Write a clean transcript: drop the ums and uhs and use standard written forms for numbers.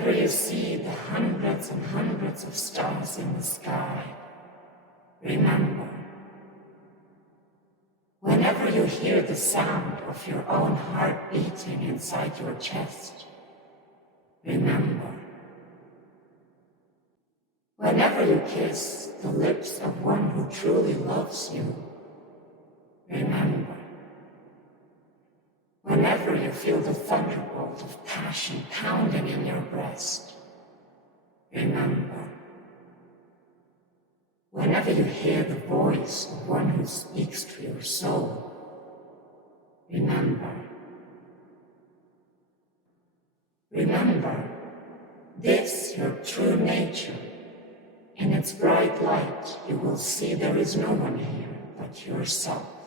whenever you see the hundreds and hundreds of stars in the sky, remember. Whenever you hear the sound of your own heart beating inside your chest, remember. Whenever you kiss the lips of one who truly loves you, remember. Whenever you feel the thunderbolt of passion pounding in your breast, remember. Whenever you hear the voice of one who speaks to your soul, remember. Remember, this your true nature. In its bright light, you will see there is no one here but yourself.